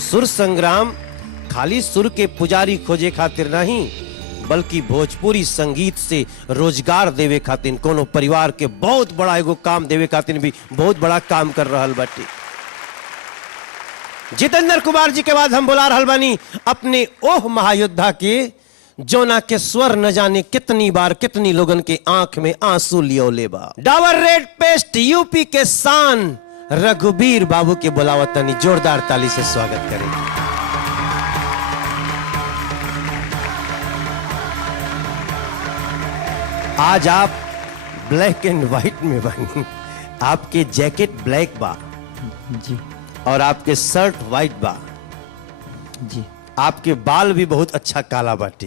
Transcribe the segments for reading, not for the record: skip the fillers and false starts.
सुर संग्राम खाली सुर के पुजारी खोजे खातिर नहीं, बल्कि भोजपुरी संगीत से रोजगार देवे खातिर, कोनो परिवार के बहुत बड़ा एगो काम देवे खातिर भी बहुत बड़ा काम कर रहल बाटे। जितेंद्र कुमार जी के बाद हम बुला रहल बानी अपने ओह महायोद्धा के, जोना के स्वर न जाने कितनी बार कितनी लोगन के आंख में आंसू लियोले बा। डाबर रेड पेस्ट यूपी के शान रघुबीर बाबू के बुलावतनी जोरदार ताली से स्वागत करें। आज आप ब्लैक एंड व्हाइट में बनी, आपके जैकेट ब्लैक बा जी और आपके शर्ट व्हाइट बा जी। आपके बाल भी बहुत अच्छा काला बाटे,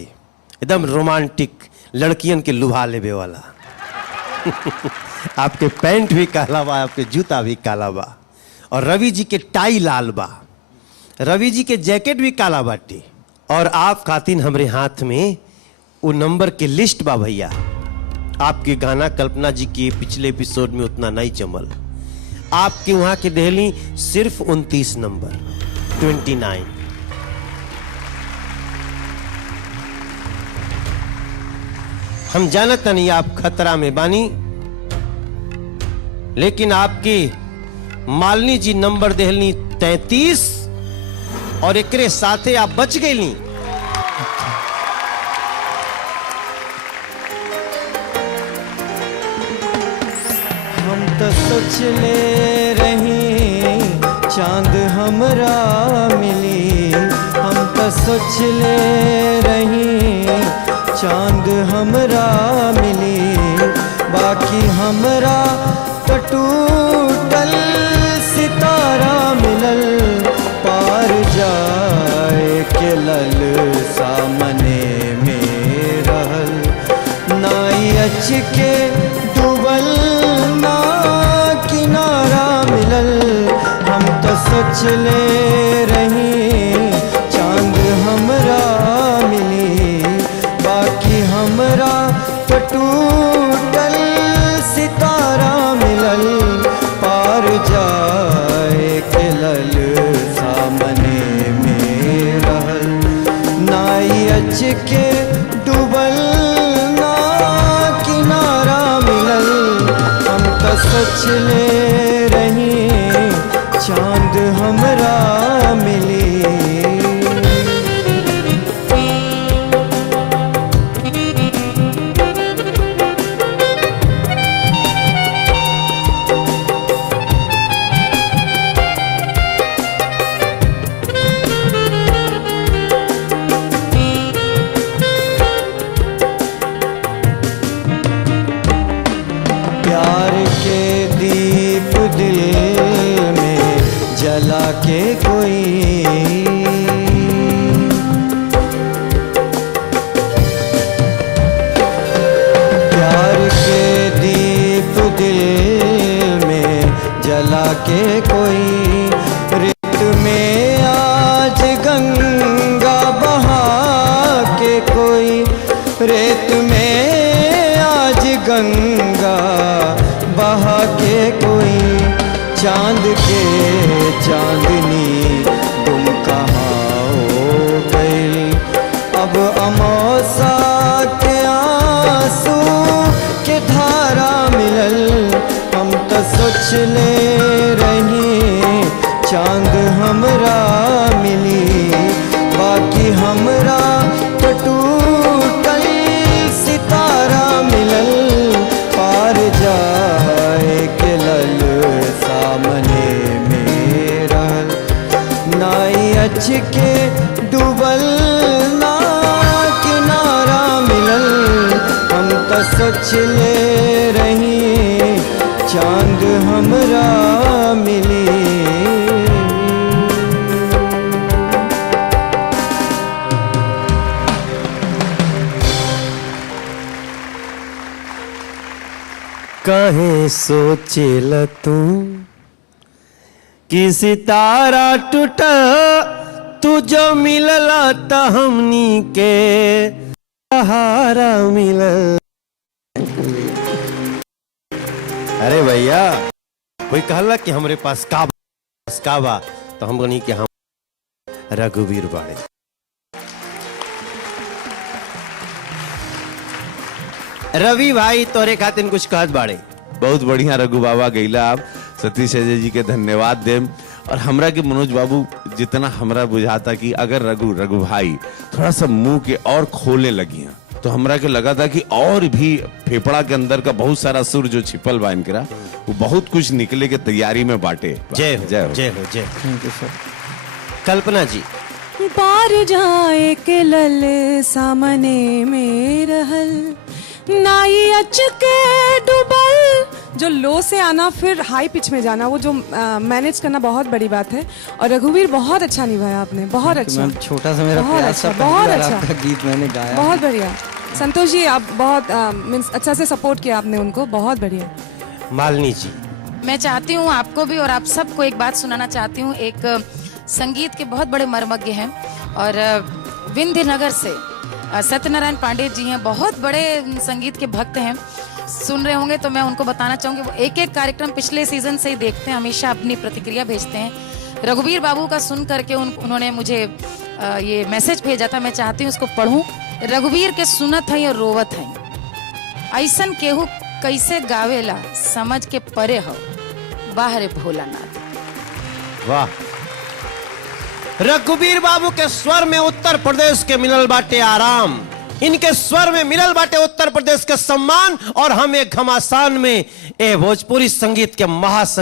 एकदम रोमांटिक, लड़कियन के लुभा लेवे वाला। आपके पैंट भी काला बा, आपके जूता भी काला बा, और रवि जी के टाई लाल बा, रवि जी के जैकेट भी काला बाटे, और आप खातिन हमरे हाथ में वो नंबर के लिस्ट बा भैया। आपके गाना कल्पना जी के पिछले एपिसोड में उतना नहीं जमल, आपके वहां के दहली सिर्फ 29 नंबर 29। हम जानत नहीं आप खतरा में बानी, लेकिन आपकी मालिनी जी नंबर देहली 33 और एकरे साथे आप बच गई। हम तो सोचले रही चांद हमरा मिली, हम तो सोचले रही चांद हमरा मिली, बाकी हमरा तो टूटल सितारा मिलल, पार जाए के लल सामने में रहल, नाई अच के डूबल ना किनारा मिलल। हम तो सोचले रही चांद हमरा मिली, बाकी हमरा तो टूटल सितारा मिलल, पार जाए के लल सामने में रहल, नाई अच के डूबल ना किनारा मिलल। हम तो सोचले रही चांद हमरा मिली। प्यार के दीप दिल में जला के कोई, प्यार के दीप दिल में जला के कोई, रेत में आज गंगा बहा के कोई, रेत में आज गंगा बहा के कोई, चांद के चांदनी तुम कहाँ हो गई, अब अमौसा के आंसू के धारा मिलल। हम तो सोचले रही चांद हमरा मिली, बाकी हमरा तो टूटल सितारा मिलल, पार जाए के लल सामने में रहल, नाई अच के डूबल ना किनारा मिलल। हम तो सोचले रही चांद हमरा मिली। काहे सोचेला तू कि सितारा टूटा, तू जो मिलला त हमनी के सहारा मिलल। अरे भैया, कोई कहला कि हमरे पास का बा, तो हम बनी कि हम रघुवीर बाड़े। रवि भाई तोरे खातिर कुछ कहत बाड़े। बहुत बढ़िया रघु बाबा गईला। आप सतीश अजय जी के धन्यवाद देम। और हमरा के मनोज बाबू जितना हमरा बुझाता कि अगर रघु भाई थोड़ा सा मुंह के और खोले लगी हैं तो हमरा के लगा था कि और भी फेफड़ा के अंदर का बहुत सारा सुर जो छिपल बा इनकरा वो बहुत कुछ निकले के तैयारी में बाटे। जय हो जय हो जय हो जय हो। कल्पना जी। पार जाए के लल सामने में रहल नाई अचके डुबल। जो लो से आना फिर हाई पिच में जाना, वो जो मैनेज करना बहुत बड़ी बात है। और रघुवीर बहुत अच्छा निभाया आपने, बहुत अच्छा। छोटा सा मेरा बहुत प्यार अच्छा, सा बहुत पहली बार अच्छा। आपका गीत मैंने गाया। बहुत बढ़िया संतोष जी, आप बहुत मीन्स अच्छा से सपोर्ट किया आपने उनको, बहुत बढ़िया। मालिनी जी। मैं चाहती हूँ आपको भी और आप सबको एक बात सुनाना चाहती हूँ। एक संगीत के बहुत बड़े मर्मज्ञ हैं और विंध्यनगर से सत्यनारायण पांडे जी हैं, बहुत बड़े संगीत के भक्त हैं। सुन रहे होंगे तो मैं उनको बताना चाहूंगी, वो एक एक कार्यक्रम पिछले सीजन से ही देखते हैं, हमेशा अपनी प्रतिक्रिया भेजते हैं। रघुवीर बाबू का सुन करके उन्होंने मुझे ये मैसेज भेजा था, मैं चाहती हूँ उसको पढ़ूं। रघुवीर के सुनत है और रोवत है, ऐसन केहू कैसे गावेला समझ के परे हो बाहरे भोलानाथ। वाह। रघुवीर बाबू के स्वर में उत्तर प्रदेश के मिलल बाटे आराम, इनके स्वर में मिलल बाटे उत्तर प्रदेश के सम्मान, और हम एक घमासान में ए भोजपुरी संगीत के